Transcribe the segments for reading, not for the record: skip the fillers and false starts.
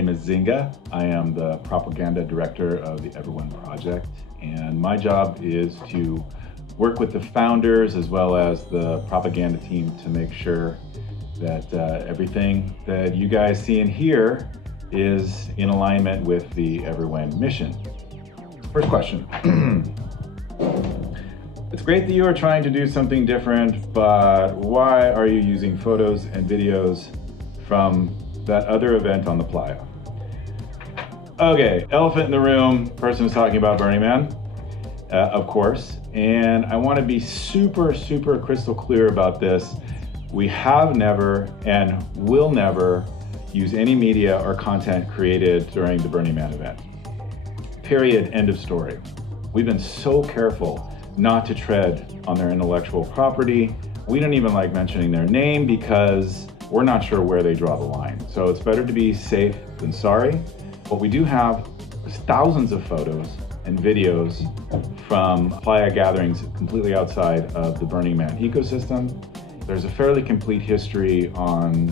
name is Zinga. I am the propaganda director of the Everywhen project, and my job is to work with the founders as well as the propaganda team to make sure that everything that you guys see and hear is in alignment with the Everywhen mission. First question. It's great that you are trying to do something different, but why are you using photos and videos from that other event on the playa? Okay, elephant in the room, person is talking about Burning Man, of course, and I want to be super crystal clear about this. We have never and will never use any media or content created during the Burning Man event. Period, end of story. We've been so careful not to tread on their intellectual property. We don't even like mentioning their name because we're not sure where they draw the line. So it's better to be safe than sorry. What we do have is thousands of photos and videos from playa gatherings completely outside of the Burning Man ecosystem. There's a fairly complete history on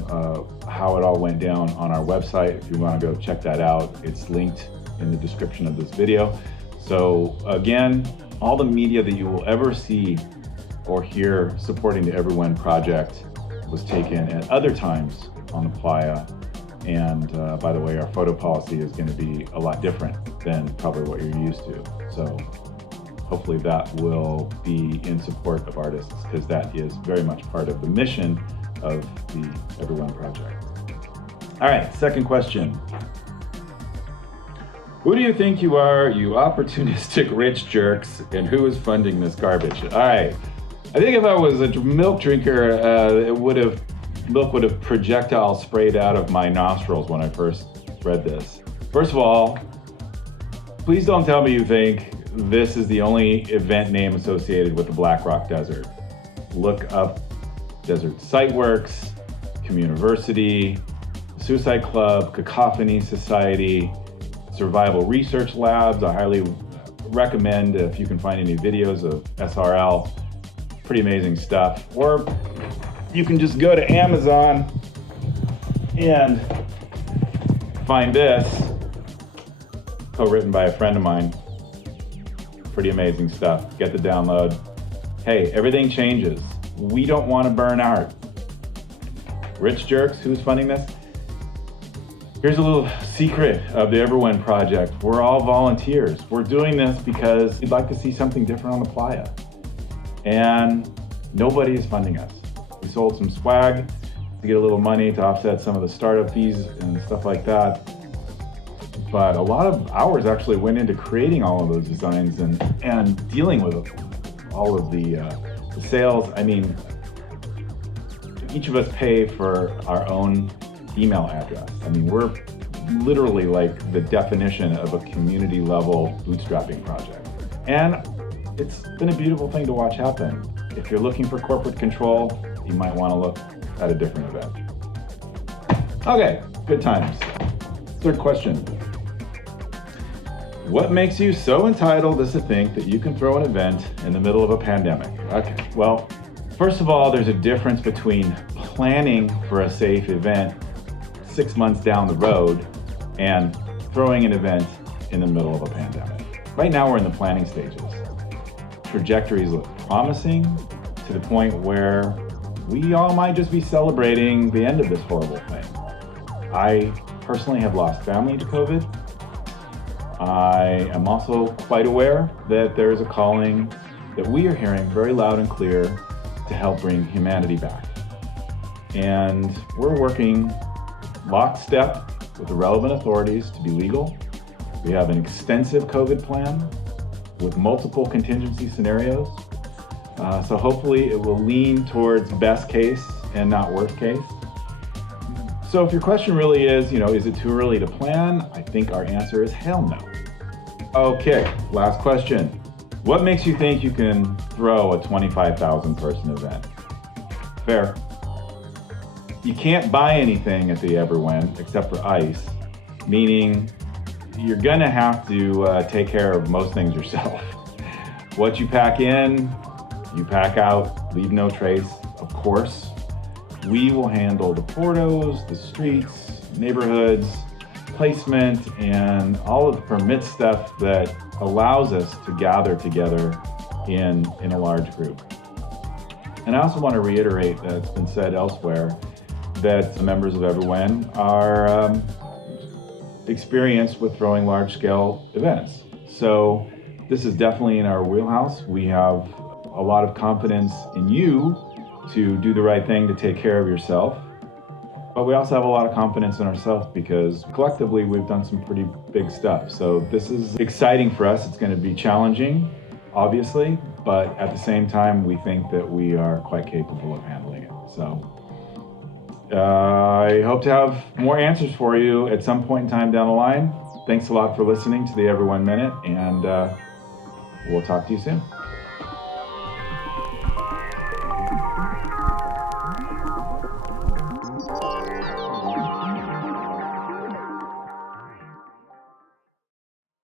how it all went down on our website. If you want to go check that out, it's linked in the description of this video. So again, all the media that you will ever see or hear supporting the Everywhen project was taken at other times on the playa. And by the way, our photo policy is going to be a lot different than probably what you're used to. So hopefully that will be in support of artists, because that is very much part of the mission of the Everywhen project. All right, second question. Who do you think you are, you opportunistic rich jerks, and who is funding this garbage? All right, I think if I was a milk drinker, milk would have projectile sprayed out of my nostrils when I first read this. First of all, please don't tell me you think this is the only event name associated with the Black Rock Desert. Look up Desert Siteworks, Communiversity, Suicide Club, Cacophony Society, Survival Research Labs. I highly recommend if you can find any videos of SRL, pretty amazing stuff. Or you can just go to Amazon and find this, co-written by a friend of mine. Pretty amazing stuff. Get the download. Hey, everything changes. We don't want to burn art. Rich jerks, who's funding this? Here's a little secret of the Everywhen project. We're all volunteers. We're doing this because we'd like to see something different on the playa. And nobody is funding us. We sold some swag to get a little money to offset some of the startup fees and stuff like that. But a lot of hours actually went into creating all of those designs and dealing with all of the sales. I mean, each of us pay for our own email address. I mean, we're literally like the definition of a community level bootstrapping project. And it's been a beautiful thing to watch happen. If you're looking for corporate control, you might want to look at a different event. Okay, good times. Third question. What makes you so entitled as to think that you can throw an event in the middle of a pandemic? Okay, well, first of all, there's a difference between planning for a safe event 6 months down the road and throwing an event in the middle of a pandemic. Right now we're in the planning stages. Trajectories look promising to the point where we all might just be celebrating the end of this horrible thing. I personally have lost family to COVID. I am also quite aware that there is a calling that we are hearing very loud and clear to help bring humanity back. And we're working lockstep with the relevant authorities to be legal. We have an extensive COVID plan with multiple contingency scenarios. So hopefully it will lean towards best case and not worst case. So if your question really is, is it too early to plan? I think our answer is hell no. Okay, last question. What makes you think you can throw a 25,000 person event? Fair. You can't buy anything at the Everywhen except for ice, meaning you're gonna have to take care of most things yourself. What you pack in, you pack out, leave no trace, of course. We will handle the portos, the streets, neighborhoods, placement and all of the permit stuff that allows us to gather together in a large group. And I also want to reiterate that it's been said elsewhere that the members of Everywhen are experienced with throwing large-scale events. So this is definitely in our wheelhouse. We have a lot of confidence in you to do the right thing to take care of yourself. But we also have a lot of confidence in ourselves because collectively we've done some pretty big stuff. So this is exciting for us. It's going to be challenging, obviously, but at the same time, we think that we are quite capable of handling it. So I hope to have more answers for you at some point in time down the line. Thanks a lot for listening to the Everyone Minute, and we'll talk to you soon.